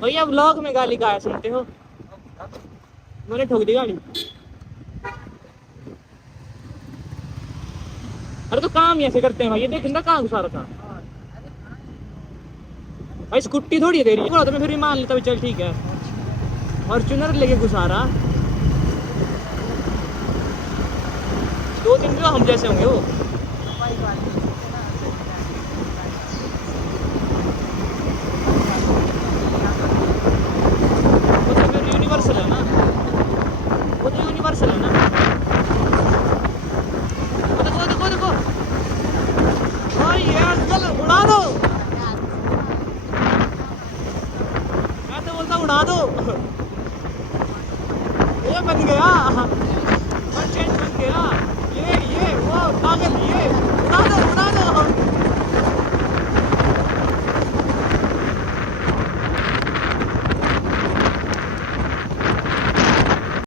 भैया ब्लॉग में गाली कहा सुनते हो? मैंने ठोक दी गाड़ी। अरे तो काम ही ऐसे करते हैं भाई, ये देख ना कहाँ घुसा रखा। भाई स्कूटी थोड़ी है तेरी, बोला तो मैं फिर भी मान लेता हूँ, चल ठीक है। फॉर्च्यूनर लेके घुसा रहा। 2-3 किलो हम जैसे होंगे वो। वो तो फिर यूनिवर्सल है ना, वो तो यूनिवर्सल है ना। वो देखो देखो देखो भाई, यार चल उड़ा दो। मैं तो बोलता उड़ा दो। ये बन गया।